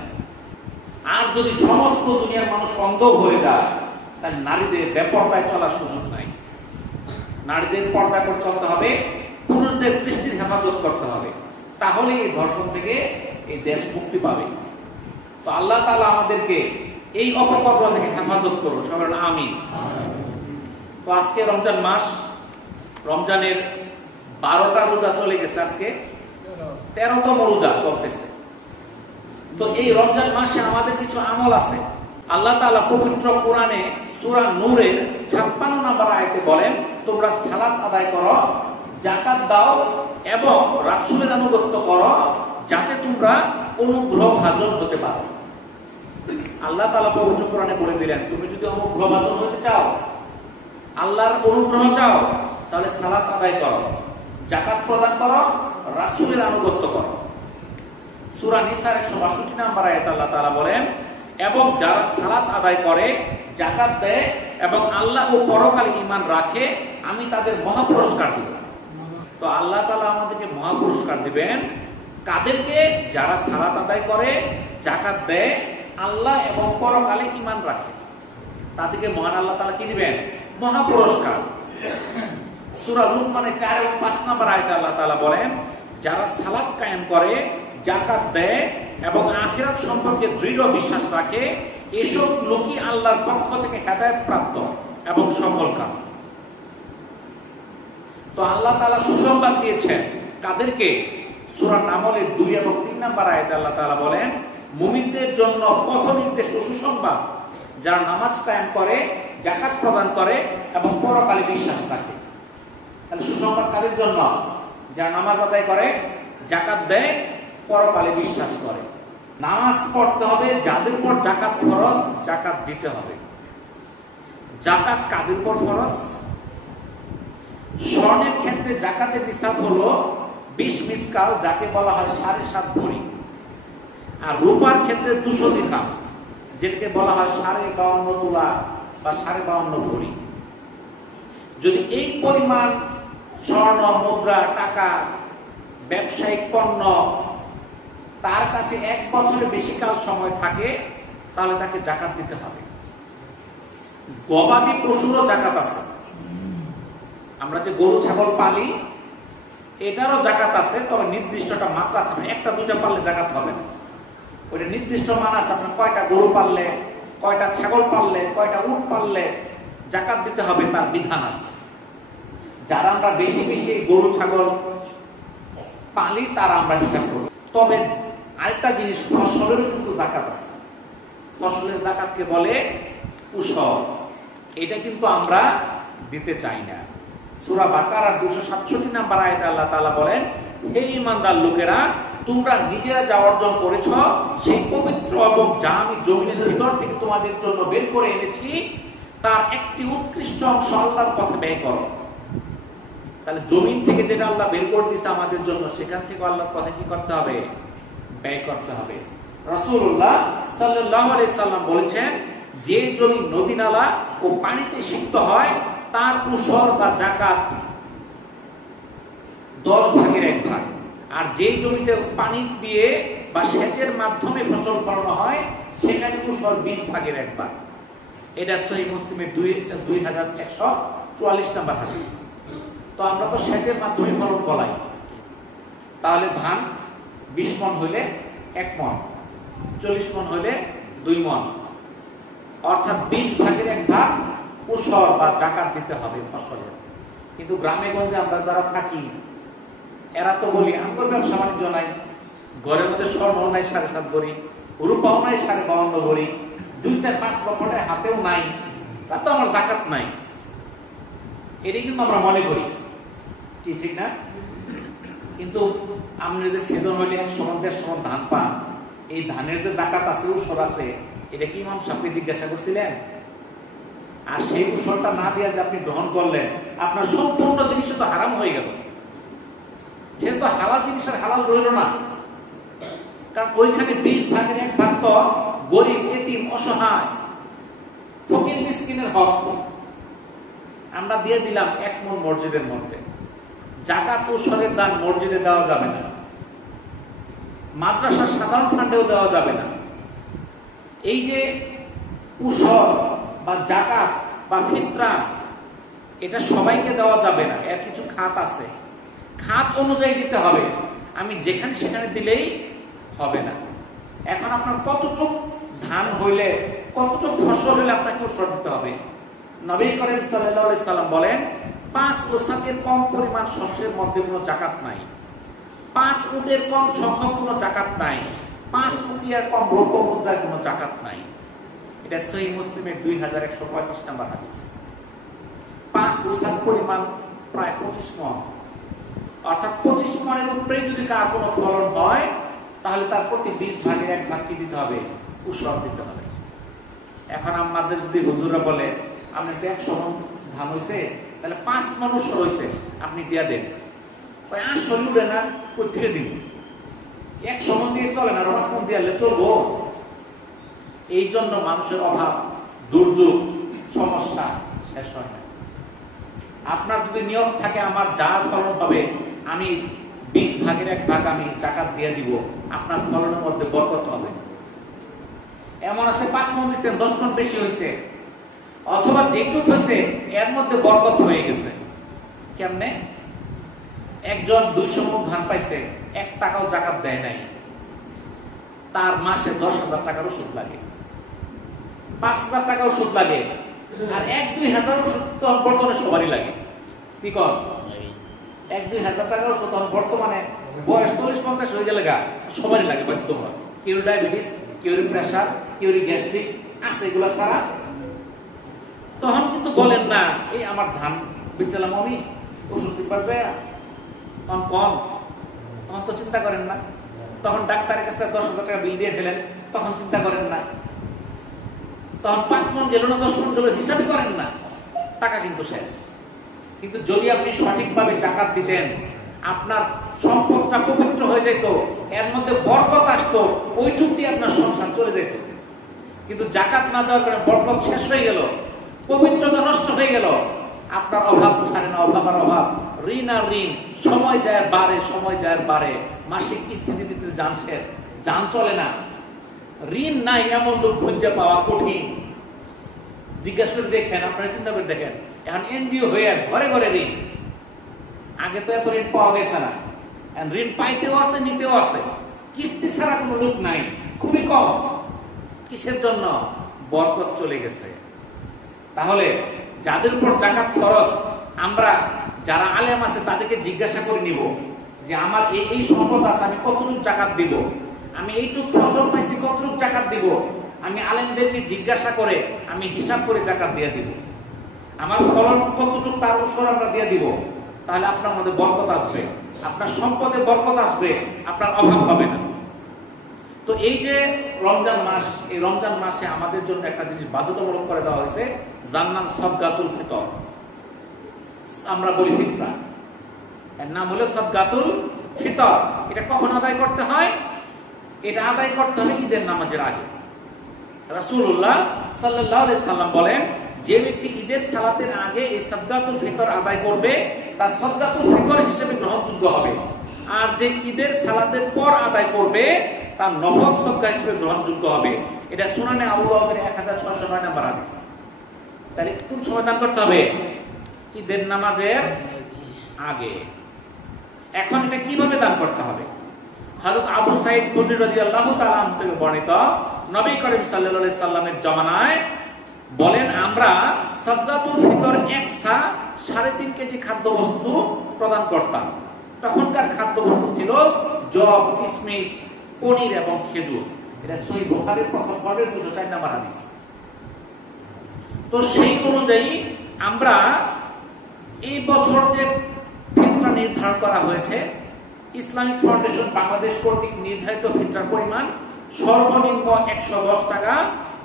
আর যদি সমস্ত দুনিয়ার মানুষ অন্ধ হয়ে যায়, তাহলে নারীদের বেপরদায় চলার সুযোগ নাই। নারীদের পর্দা করে চলতে হবে, পুরুষদের দৃষ্টির হেফাজত করতে হবে। তাহলে এই ধর্ষণ থেকে এই দেশ মুক্তি পাবে। তো আল্লাহ তাআলা আমাদেরকে এই অপকর্ম থেকে হেফাজত করুন, সবাই আমিন। তো আজকে রমজান মাস, রমজানের 12টা রোজা চলে গেছে, আজকে 13তম রোজা চলতেছে। তো এই রমজান মাসে আমাদের কিছু আমল আছে। আল্লাহ তাআলা পবিত্র কোরআনে সূরা নূরের 56 নম্বর আয়াতে বলেন, তোমরা সালাত আদায় করো, যাকাত দাও এবং রাসূলের আনুগত্য করো, যাতে তোমরা অনুগ্রহভাজন হতে পারো। আল্লাহ তাআলা পবিত্র কোরআনে বলে দিলেন, তুমি যদি অনুগ্রহভাজন হতে চাও, আল্লাহর অনুগ্রহ চাও, তাহলে সালাত আদায় করো, যাকাত প্রদান করো, রাসূলের আনুগত্য করো। সূরা নিসার 162 নম্বর আয়াতে আল্লাহ তাআলা বলেন, এবং যারা সালাত আদায় করে, যাকাত দেয় এবং আল্লাহ ও পরকালে ঈমান রাখে, আমি তাদের মহাপুরস্কার দিব। তো আল্লাহ তাআলা আমাদেরকে মহাপুরস্কার দিবেন কাদেরকে? যারা সালাত আদায় করে, যাকাত দেয়, আল্লাহ এবং পরকালে ঈমান রাখে, তাদেরকে মহান আল্লাহ তাআলা কি দিবেন? মহাপুরস্কার। সূরা লুকমানের 4 এবং 5 নম্বর আয়াতে আল্লাহ তাআলা বলেন, যারা সালাত কায়েম করে, যাকাত দেয় এবং আখিরাত সম্পর্কে দৃঢ় বিশ্বাস রাখে, এসব লোকই আল্লাহর পক্ষ থেকে হেদায়েত প্রাপ্ত এবং সফলকাম। তো আল্লাহ তাআলা সুসংবাদ দিয়েছেন কাদেরকে? সূরা নামলের 2 এবং 3 নম্বর আয়াতে আল্লাহ তাআলা বলেন, মুমিনদের জন্য পথ নির্দেশ ও সুসংবাদ, যারা নামাজ কায়েম করে, যাকাত প্রদান করে এবং পরকালে বিশ্বাস রাখে। তাহলে সুসংবাদ কাদের জন্য? যারা নামাজ আদায় করে, যাকাত দেয়, পরকালে বিশ্বাস করে। নামাজ পড়তে হবে, যাদের পর যাকাত ফরজ, যাকাত দিতে হবে। যাকাত কাদের পর ফরজ? স্বর্ণের ক্ষেত্রে যাকাতের নিসাব হলো 20 মিসকাল, যাকে বলা হয় 7.5 ভরি। আর রূপার ক্ষেত্রে 200 দিরহাম, যেটাকে বলা হয় 52.5 তোলা বা 52.5 ভরি। যদি এই পরিমাণ স্বর্ণ, মুদ্রা, টাকা, ব্যবসায়িক পণ্য তার কাছে 1 বছরের বেশি কাল সময় থাকে, তাহলে তাকে যাকাত দিতে হবে। গবাদি পশুরও যাকাত আছে। আমরা যে গরু ছাগল পালি, এটারও যাকাত আছে, তবে নির্দিষ্টটা মাত্রা আছে। একটা দুইটা পাললে যাকাত হবে না, ওইটা নির্দিষ্ট মান আছে। আপনার কয়টা গরু পাললে, কয়টা ছাগল পাললে, কয়টা উট পাললে যাকাত দিতে হবে, তার বিধান আছে। যারা আমরা বেশি বেশি গরু ছাগল পালি, তারা আমরা হিসাব করব। তবে আরেকটা জিনিস, ফসলেরও কিন্তু যাকাত আছে। ফসলের যাকাতকে বলে উশর, এটা কিন্তু আমরা দিতে চাই না। সূরা বাকারার 267 নম্বর আয়াতে আল্লাহ তাআলা বলেন, হে ঈমানদার লোকেরা, তোমরা নিজেরা যা অর্জন করেছো, সেই পবিত্র এবং যা আমি জমিনের ভিতর থেকে তোমাদের জন্য বের করে এনেছি, তার একটি উৎকৃষ্ট অংশ আল্লাহর পথে ব্যয় করো। তাহলে জমিন থেকে যেটা আল্লাহ বের করে দিয়েছে আমাদের জন্য, সেখান থেকে আল্লাহর পথে কি করতে হবে? ব্যয় করতে হবে। রাসূলুল্লাহ সাল্লাল্লাহু আলাইহি সাল্লাম বলেছেন, যে জমি নদী নালা ও পানিতে সিক্ত হয়, তার উশর বা যাকাত 10 ভাগের 1 ভাগ। আর যে জমিতে পানি দিয়ে বা সেচের মাধ্যমে ফসল ফলানো হয়, সেখানে উশর 20 ভাগের 1 ভাগ। এটা সহিহ মুসলিমের 2144 নম্বর হাদিস। তো আমরা তো সেচের মাধ্যমে ফলন ফলাই, তাহলে ধান 20 মণ হইলে 1 মণ, 40 মণ হইলে 2 মণ, অর্থাৎ 20 ভাগের 1 ভাগ উশর বা যাকাত দিতে হবে ফসলের। কিন্তু গ্রামে গঞ্জে আমরা যারা থাকি, এরা তো বলি আমার ব্যবসা বাণিজ্য নাই, ঘরের মধ্যে স্বর্ণ নাই 7.5 ভরি, রূপাও নাই 52.5 ভরি, 2-4-5 লক্ষটায় হাতেও নাই, তা তো আমার যাকাত নাই। এটাই কিন্তু আমরা মনে করি, কি ঠিক না? কিন্তু আমরা যে সিজন হইলে 100 মণ 150 মণ ধান পান, এই ধানের যে যাকাত আছে, উসর আছে, এটা কি ইমাম সাহেবকে জিজ্ঞাসা করছিলেন? আর সেই উসরটা না দিয়ে যে আপনি গ্রহণ করলেন, আপনার সম্পূর্ণ জিনিস তো হারাম হয়ে গেল। সেটা তো হালাল জিনিসের হালাল রইল না, কারণ ওইখানে 20 ভাগের 1 ভাগ তো গরিব, এতিম, অসহায়, ফকির মিসকিনের হক আমরা দিয়ে দিলাম 1 মণ মসজিদের মধ্যে। যাকাত উসরের দান মসজিদে দেওয়া যাবে না, মাদ্রাসার সাধারণ ফান্ডেও দেওয়া যাবে না। এই যে উসর বা যাকাত বা ফিতরা, এটা সবাইকে দেওয়া যাবে না, এর কিছু খাত আছে, খাত অনুযায়ী দিতে হবে। আমি যেখানে সেখানে দিলেই হবে না। এখন আপনার কতটুক ধান হইলে, কতটুক ফসল হইলে আপনাকে উসর দিতে হবে? নবী করিম সাল্লাল্লাহু আলাইহি সাল্লাম বলেন, 5 ওসাকের কম পরিমাণ শস্যের মধ্যে কোনো যাকাত নাই, 5 উটের কম সংখ্যক কোনো যাকাত নাই, 5 উকিয়ার কম রৌপ্য মুদ্রার কোনো যাকাত নাই। এটা সহিহ মুসলিমের 2135 নম্বর হাদিস। 5 ওসাক পরিমাণ প্রায় 25 মণ, অর্থাৎ 25 মণের উপরে যদি কার কোনো ফলন হয়, তাহলে তার প্রতি 20 ভাগের 1 ভাগ কি দিতে হবে? উসর দিতে হবে। এখন আমাদের যদি হুজুররা বলে আপনি 100 মণ ধান হইছে, তাহলে 5 মণ উসর হইছে, আপনি দিয়া দেন, ওই 800 উঠে না, কই থেকে দিন? 100 মণ দিয়ে চলে না, 5 মণ দিয়ে চলবো? এই জন্য মানুষের অভাব, দুর্যোগ, সমস্যা শেষ হয় না। আপনার যদি নিয়ত থাকে আমার যা ফলন হবে আমি 20 ভাগের 1 ভাগ আমি যাকাত দিয়ে দিব, আপনার ফলনের মধ্যে বরকত হবে। এমন আছে 5 মণ দিচ্ছেন, 10 মণ বেশি হয়েছে, অথবা যেটুক হয়েছে এর মধ্যে বরকত হয়ে গেছে। কেমনে? একজন 200 মণ ধান পাইছে, 1 টাকাও যাকাত দেয় নাই, তার মাসে 10,000 টাকার ওষুধ লাগে, 5,000 টাকা ওষুধ লাগে, আর 1-2 হাজার ওষুধ তো বর্তমানে সবারই লাগে। কি কর? 1-2 হাজার টাকার ওষুধ বর্তমানে বয়স 40-50 হয়ে গেলে সবারই লাগে। তোমরা কেউ ডায়াবেটিস, কেউ প্রেশার, কেউ গ্যাস্ট্রিক আছে, এগুলো ছাড়া তখন কিন্তু বলেন না এই আমার ধান বেচালাম আমি ওষুধ কিনবার যায়, তখন কম, তখন তো চিন্তা করেন না। তখন ডাক্তারের কাছে 10,000 টাকা বিল দিয়ে ফেলেন, তখন চিন্তা করেন না। তখন 5 মণ গেল না 10 মণ গেল হিসাবই করেন না, টাকা কিন্তু শেষ। কিন্তু যদি আপনি সঠিকভাবে যাকাত দিতেন, আপনার সম্পদটা পবিত্র হয়ে যেত, এর মধ্যে বরকত আসতো, ওইটুক দিয়ে আপনার সংসার চলে যেত। কিন্তু যাকাত না দেওয়ার কারণে বরকত শেষ হয়ে গেল, পবিত্রতা নষ্ট হয়ে গেল, আপনার অভাব ছাড়ে না, অভাব আর অভাব, ঋণ আর ঋণ, সময় যায় বাড়ে, সময় যায় বাড়ে, মাসিক কিস্তি দিতে দিতে যান শেষ, যান চলে না। ঋণ নাই এমন লোক খুঁজে পাওয়া কঠিন। জিজ্ঞাসা করে দেখেন, আপনারা চিন্তা করে দেখেন, এখন এনজিও হয়ে ঘরে ঘরে ঋণ। আগে তো এত ঋণ পাওয়া গেছে না, ঋণ পাইতেও আছে, নিতেও আছে, কিস্তি ছাড়া কোনো লোক নাই, খুবই কম। কিসের জন্য? বরকত চলে গেছে। তাহলে যাদের উপর যাকাত ফরজ, আমরা যারা আলেম আছে তাদেরকে জিজ্ঞাসা করে নিব যে আমার এই সম্পদ আছে, আমি কতটুকু যাকাত দিব, আমি এইটুক ফসল পাইছি কতটুকু যাকাত দিব, আমি আলেমদেরকে জিজ্ঞাসা করে আমি হিসাব করে যাকাত দিয়ে দিব। আমার ফলন কতটুকু তার উসর আমরা দিয়ে দিব, তাহলে আপনার মধ্যে বরকত আসবে, আপনার সম্পদে বরকত আসবে, আপনার অভাব হবে না। তো এই যে রমজান মাস, এই রমজান মাসে আমাদের জন্য একটা জিনিস বাধ্যতামূলক করে দেওয়া হয়েছে, যার নাম সাদকাতুল ফিতর। আমরা বলি ফিতরা, এর নাম হলো সাদকাতুল ফিতর। এটা কখন আদায় করতে হয়? এটা আদায় করতে হবে ঈদের নামাজের আগে। রাসূলুল্লাহ সাল্লাল্লাহু আলাইহি সাল্লাম বলেন, যে ব্যক্তি ঈদের সালাতের আগে এই সাদকাতুল ফিতর আদায় করবে, তার সাদকাতুল ফিতর হিসেবে গ্রহণযোগ্য হবে। আর যে ঈদের সালাতের পর আদায় করবে, তার নফল সদকা হিসেবে গ্রহণযোগ্য হবে। এটা সুনানে আবু দাউদের 1609 নম্বর হাদিস। তাহলে কোন সময় দান করতে হবে? ঈদের নামাজের আগে। এখন এটা কিভাবে দান করতে হবে? হযরত আবু সাঈদ খুদরী রাদিয়াল্লাহু তাআলা আনহু থেকে বর্ণিত, নবী করিম সাল্লাল্লাহু আলাইহি সাল্লামের জামানায় বলেন, আমরা সাদকাতুল ফিতর 1 সা 3.5 কেজি খাদ্যবস্তু প্রদান করতাম। তখনকার খাদ্যবস্তু ছিল জব, কিশমিশ, পনির এবং খেজুর। এটা সহিহ বুখারীর প্রথম পর্বের 204 নম্বর হাদিস। তো সেই অনুযায়ী আমরা এই বছর যে ফিতরা নির্ধারণ করা হয়েছে, ইসলামিক ফাউন্ডেশন বাংলাদেশ কর্তৃক নির্ধারিত ফিতরার পরিমাণ সর্বনিম্ন 110 টাকা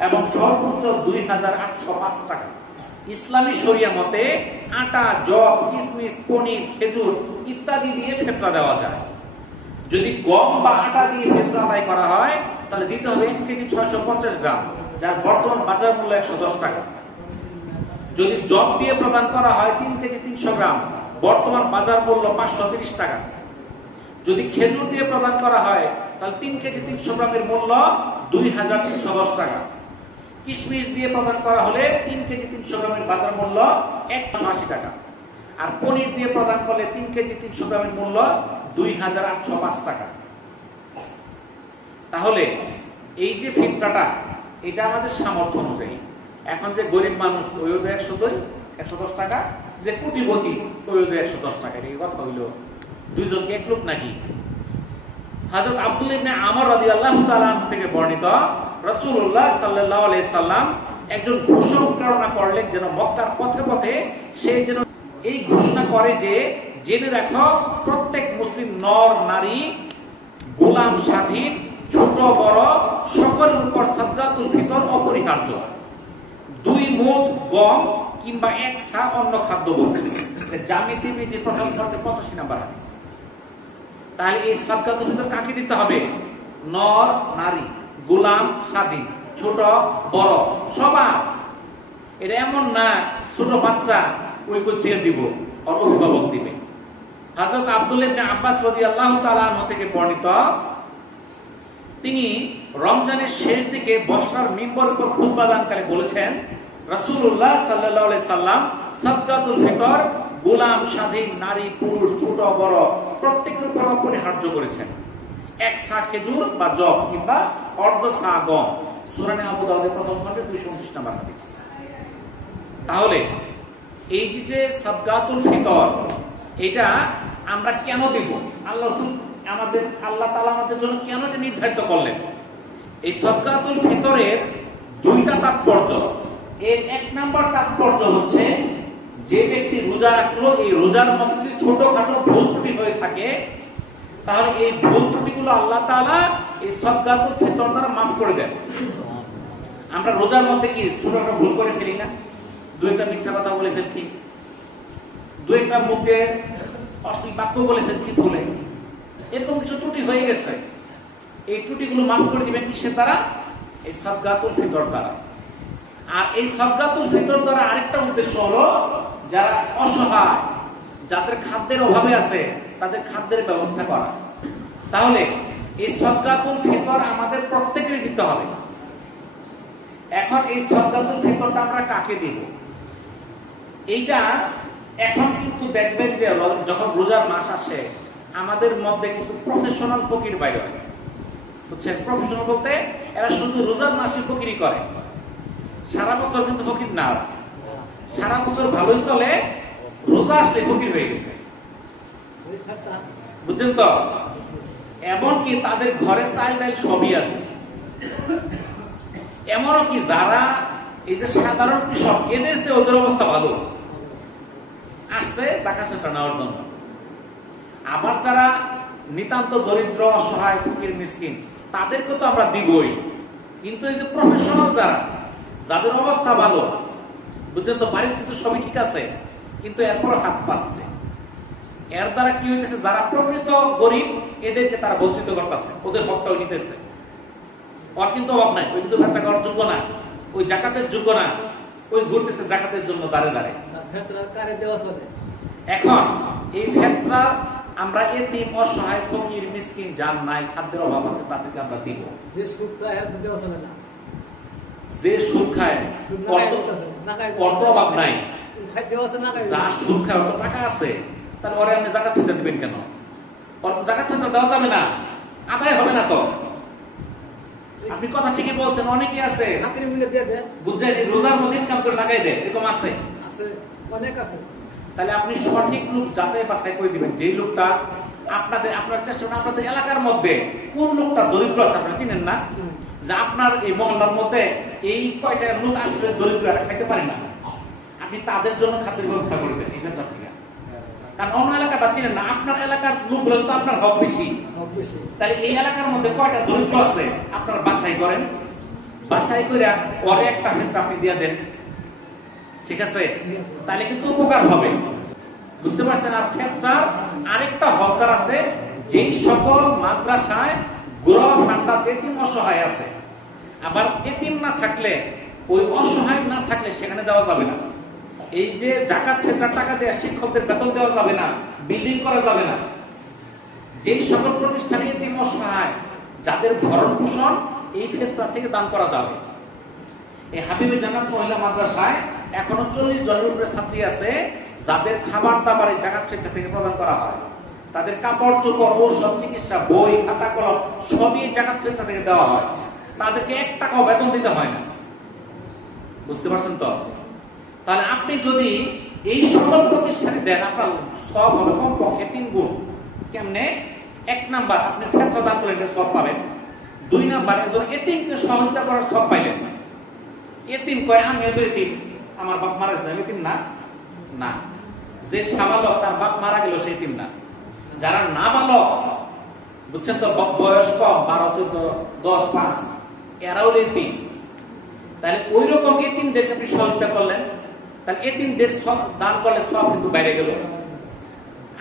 এবং সর্বোচ্চ 2805 টাকা। ইসলামী শরিয়া মতে আটা, জব, কিশমিশ, পনির, খেজুর ইত্যাদি দিয়ে ফিতরা দেওয়া যায়। যদি গম বা আটা দিয়ে ফিতরা আদায় করা হয় তাহলে দিতে হবে 1 কেজি 650 গ্রাম, যার বর্তমান বাজার মূল্য 110 টাকা। যদি জব দিয়ে প্রদান করা হয় 3 কেজি 300 গ্রাম, বর্তমান বাজার মূল্য 530 টাকা। যদি খেজুর দিয়ে প্রদান করা হয় তাহলে 3 কেজি 300 গ্রামের মূল্য 2310 টাকা। কিশমিশ দিয়ে প্রদান করা হলে 3 কেজি 300 গ্রামের বাজার মূল্য 180 টাকা। আর পনির দিয়ে প্রদান করলে 3 কেজি 300 গ্রামের মূল্য 2805 টাকা। তাহলে এই যে ফিতরাটা, এটা আমাদের সামর্থ্য অনুযায়ী। এখন যে গরিব মানুষ ওইও তো 110 টাকা, যে কোটিপতি ওইও তো 110 টাকা। এই কথা হইল দুইজনকে এক লোক নাকি? হযরত আব্দুল্লাহ ইবনে আমর রাদিয়াল্লাহু তাআলা আনহু থেকে বর্ণিত, রাসূলুল্লাহ সাল্লাল্লাহু আলাইহি সাল্লাম একজন ঘোষণা প্রেরণা করলেন যেন মক্কার পথে পথে সে যেন এই ঘোষণা করে যে, জেনে রাখো প্রত্যেক মুসলিম নর নারী, গোলাম স্বাধীন, ছোট বড় সকলের উপর সাদকাতুল ফিতর অপরিহার্য। 2 মুঠ গম কিংবা 1 সা অন্য খাদ্য বস্তু। জামি তিরমিজি প্রথম খণ্ডে 85 নম্বর হাদিস। তাহলে এই সাদকাতুল ফিতর কাকে দিতে হবে? নর নারী, গোলাম স্বাধীন, ছোট বড় সবার। এটা এমন না ছোট বাচ্চা ওই কোথায় দিব, আর অভিভাবক দিবে। হযরত আব্দুল্লাহ ইবনে আব্বাস রাদিয়াল্লাহু তাআলা আনহু থেকে বর্ণিত, তিনি রমজানের শেষ দিকে বর্ষার মিম্বরের উপর খুতবা দানকালে বলেছেন, রাসূলুল্লাহ সাল্লাল্লাহু আলাইহি সাল্লাম সাদকাতুল ফিতর গোলাম স্বাধীন, নারী পুরুষ, ছোট বড় প্রত্যেকের উপর অপরিহার্য করেছেন। 1 সা খেজুর বা জব কিংবা অর্ধ সা গম। সূরা আবু দাউদের প্রথম খণ্ডে 229 নম্বর হাদিস। তাহলে এই যে সাদকাতুল ফিতর, এটা আমরা কেন দেব? আল্লাহ তাআলা আমাদের জন্য কেন এটা নির্ধারিত করলেন? এই সাদকাতুল ফিতরের 2টা তাৎপর্য। এর 1 নম্বর তাৎপর্য হচ্ছে, যে ব্যক্তি রোজা রাখলো, এই রোজার মধ্যে যদি ছোটখাটো ভুল ত্রুটি হয়ে থাকে তাহলে এই ভুল ত্রুটিগুলো আল্লাহ তাআলা এই সাদকাতুল ফিতর দ্বারা মাফ করে দেন। আমরা রোজার মধ্যে কি ছোটখাটো ভুল করে ফেলি না? 2টা মিথ্যা কথা বলে ফেলছি, 2টা মুখে অশ্লীল বাক্য বলে ফেলছি ভুলে, এরকম কিছু ত্রুটি হয়ে গেছে। এই ত্রুটিগুলো মাফ করে দিবেন কিসের দ্বারা? এই সাদকাতুল ফিতর দ্বারা। আর এই সাদকাতুল ফিতর দ্বারা আরেকটা উদ্দেশ্য হলো, যারা অসহায়, যাদের খাদ্যের অভাবে আছে তাদের খাদ্যের ব্যবস্থা করা। তাহলে এই সাদকাতুল ফিতর আমাদের প্রত্যেকেরই দিতে হবে। এখন এই সাদকাতুল ফিতরটা আমরা কাকে দিব? এইটা এখন কিন্তু দেখবেন যে যখন রোজার মাস আসে আমাদের মধ্যে কিছু প্রফেশনাল ফকির বাইরে হয়, বুঝছেন? প্রফেশনাল বলতে এরা শুধু রোজার মাসে ফকিরি করে, সারা বছর কিন্তু ফকির না। সারা বছর ভালোই চলে, রোজা আসলে ফকির হয়ে গেছে, বুঝছেন তো? এমনকি তাদের ঘরে চাল ডাল সবই আছে। এমনও কি যারা এই যে সাধারণ কৃষক, এদের চেয়ে ওদের অবস্থা ভালো, আসছে যাকাত ফিতর নেওয়ার জন্য। আবার যারা নিতান্ত দরিদ্র, অসহায়, ফকির, মিসকিন, তাদেরকে তো আমরা দিবই। কিন্তু এই যে প্রফেশনাল যারা, যাদের অবস্থা ভালো, বুঝছেন তো, বাড়ির কিন্তু সবই ঠিক আছে, কিন্তু এরপরও হাত পাচ্ছে। এর দ্বারা কি হইতেছে, যারা প্রকৃত গরিব এদেরকে তারা বঞ্চিত করতেছে, ওদের হকটাও নিতেছে। ওর কিন্তু অভাব নাই, ওই কিন্তু ব্যবসা করার যোগ্য না, ওই জাকাতের যোগ্য না, ওই ঘুরতেছে জাকাতের জন্য দাঁড়ে দাঁড়ে। এখন এই ফিতরা আমরা এতিম, অসহায়, ফকির, মিসকিন, যার নাই খাদ্যের অভাব আছে তাদেরকে আমরা দিব। যে সুদ খায় অর্থ অভাব নাই, যার সুদ খায় অত টাকা আছে, তাহলে ওরে আপনি জাকাত ফিতর দিবেন কেন? ওর তো জাকাত ফিতর দেওয়া যাবে না, আদায় হবে না তো। আপনি কথা ঠিকই বলছেন, অনেকে আছে বুঝছেন রোজার মধ্যে ইনকাম করে লাগাই দেয়, এরকম আছে, অনেক আছে। তাহলে আপনি সঠিক লোক যাচাই বাছাই করে দিবেন, যেই লোকটা আপনার চেষ্টা করুন আপনাদের এলাকার মধ্যে কোন লোকটা দরিদ্র আছে আপনারা চিনেন না, যে আপনার এই মহল্লার মধ্যে এই কয়টা লোক আসলে দরিদ্র খাইতে পারে না, আপনি তাদের জন্য খাদ্যের ব্যবস্থা করে দেন এখান থেকে। কারণ অন্য এলাকাটা চিনেন না, আপনার এলাকার লোকগুলো তো আপনার হক বেশি, তাহলে এই এলাকার মধ্যে কয়টা দরিদ্র আছে আপনারা বাছাই করেন, বাছাই করে পরে একটা ক্ষেত্রে আপনি দিয়ে দেন, ঠিক আছে? তাহলে কিন্তু উপকার হবে, বুঝতে পারছেন? আর ক্ষেত্রে আরেকটা হকদার আছে, যেই সকল মাদ্রাসায় গোড়া ফান্ড আছে, এতিম অসহায় আছে, আবার এতিম না থাকলে, ওই অসহায় না থাকলে সেখানে দেওয়া যাবে না। এই যে জাকাত ক্ষেত্রে টাকা দেওয়া, শিক্ষকদের বেতন দেওয়া যাবে না, বিল্ডিং করা যাবে না। যেই সকল প্রতিষ্ঠানে এতিম অসহায়, যাদের ভরণ পোষণ এই ক্ষেত্র থেকে দান করা যাবে। এই হাবিবে জান্নাত মহিলা মাদ্রাসায় এখনো 40 জনের উপরে ছাত্রী আছে, যাদের খাবার দাবার এই জাকাত ক্ষেত্র থেকে প্রদান করা হয়। তাদের কাপড় চোপড়, ঔষধ, চিকিৎসা, বই, খাতা কলম সবই জাকাত ক্ষেত্র থেকে দেওয়া হয়। তাদেরকে 1 টাকাও বেতন দিতে হয় না, বুঝতে পারছেন তো? তাহলে আপনি যদি এই সকল প্রতিষ্ঠানে দেন, আপনার সব হবে কমপক্ষে 3 গুণ। কেমনে? 1 নাম্বার, আপনি ক্ষেত্র দান করলে সব পাবেন। 2 নাম্বার, একজন এতিমকে সহযোগিতা করার সব পাইলেন। এতিম কয় আমিও তো এতিম, আমার বাপ মারা গেছে, এতিম না? না। যে সাবালক তার বাপ মারা গেল সে এতিম না। যারা নাবালক, বুঝছেন তো, বয়স কম, 12, 14, 10, 5, এরাও এতিম। তাহলে ওই রকম এতিমদেরকে আপনি সহযোগিতা করলেন, তাহলে এতিমদের সব দান করলে সব কিন্তু বাইরে গেল।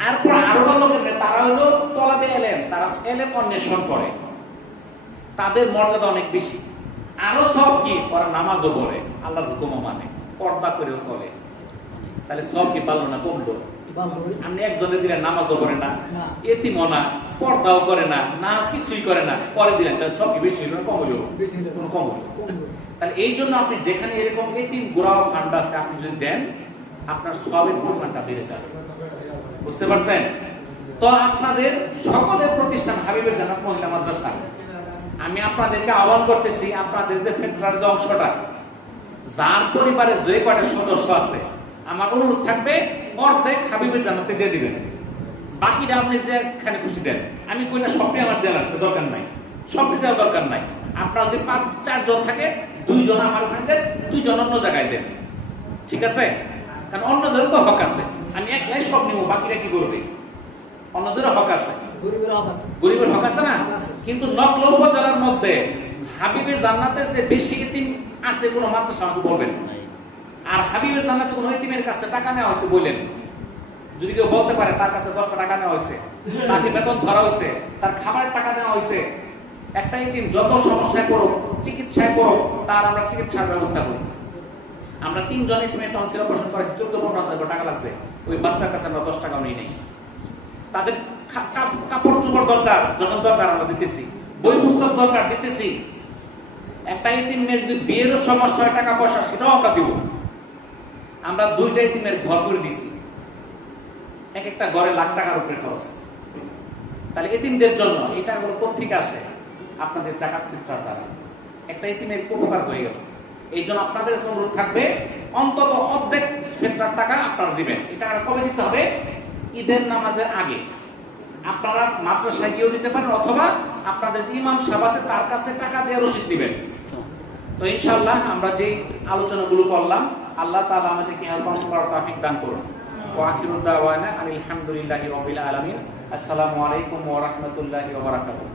এরপর আরো লোকের, তারা হলো তলাবে এলেন, তারা এলেন অন্বেষণ করে, তাদের মর্যাদা অনেক বেশি। আরো সব কি, ওরা নামাজও পড়ে, আল্লাহর হুকুমও মানে, পর্দা করেও চলে। তাহলে সব কি বাড়লো না কমলো? আপনি একজনে দিলেন নামাজও করে না, এতিমও না, পর্দাও করে না, না কিছুই করে না, পরে দিলেন, তাহলে সব কি বেশি হলো কম হলো? কোন কম হলো? তাহলে এই জন্য আপনি যেখানে এরকম এতিম গোড়া ফান্ড আছে, আপনি যদি দেন, আপনার সবের পরিমাণটা বেড়ে যাবে, বুঝতে পারছেন তো? আপনাদের সকলের প্রতিষ্ঠান হাবিবের জান্নাত মহিলা মাদ্রাসা, আমি আপনাদেরকে আহ্বান করতেছি, আপনাদের যে ফেডরাল যে অংশটা, যার পরিবারে যে কয়টা সদস্য আছে, আমার অনুরোধ থাকবে অর্ধেক হাবিবের জান্নাতে দিয়ে দিবেন, বাকিটা আপনি যেখানে খুশি দেন। আমি কই না সবটি আমার দেওয়ার দরকার নাই, সবটি দেওয়ার দরকার নাই। আপনার যদি 5-4 জন থাকে, 2 জন আমার ওখানে দেন, 2 জন অন্য জায়গায় দেন, ঠিক আছে? কারণ অন্যদের তো হক আছে, আমি একলাই সব নিব, বাকিরা কি করবে? অন্যদেরও হক আছে, গরিবের হক আছে না? কিন্তু নকল উপজেলার মধ্যে হাবিবের জান্নাতের চেয়ে বেশি এতিম আছে কোন মাদ্রাসা আমাকে বলবেন? আর হাবিবের জান্নাতে কোন এতিমের কাছে টাকা নেওয়া হয়েছে বলেন? যদি কেউ বলতে পারে তার কাছে 10টা টাকা নেওয়া হয়েছে, তাকে বেতন ধরা হয়েছে, তার খাবারের টাকা নেওয়া হয়েছে, একটা এতিম যত সমস্যায় পড়ুক, চিকিৎসায় পড়ুক, তার আমরা চিকিৎসার ব্যবস্থা করি। আমরা 3 জন এতিমের টনসিল অপারেশন করেছি, 14-15 টাকা লাগছে, ওই বাচ্চার কাছে আমরা 10 টাকাও নেই। তাদের কাপড় চোপড় দরকার, যখন দরকার আমরা দিতেছি, বই পুস্তক দরকার দিতেছি। একটা এতিমের যদি বিয়েরও সমস্যা হয়, টাকা পয়সা, সেটাও আমরা দিব। আমরা 2টা এতিমের ঘর করে দিছি, এক একটা ঘরে লাখ টাকার উপরে খরচ। তাহলে এতিমদের জন্য এই টাকাগুলো কোথেকে আসে? আপনাদের জাকাত ফিতরার দ্বারা একটা এতিমের উপকার হয়ে গেল। এই জন্য আপনাদের অনুরোধ থাকবে, অন্তত অর্ধেক ফিতরার টাকা আপনারা দিবেন। এই টাকাটা কবে দিতে হবে? ঈদের নামাজের আগে। আপনারা মাদ্রাসায় গিয়েও দিতে পারেন, অথবা আপনাদের যে ইমাম সাহেব আছে তার কাছে টাকা দিয়ে রসিদ দিবেন। তো ইনশাআল্লাহ আমরা যে আলোচনাগুলো করলাম, আল্লাহ তাআলা আমাদেরকে হেল্প করার তৌফিক দান করুন। ওয়া আখিরু দাওয়ানা আলহামদুলিল্লাহি রাব্বিল আলামিন। আসসালামু আলাইকুম ওয়া রাহমাতুল্লাহি ওয়া বারাকাতুহু।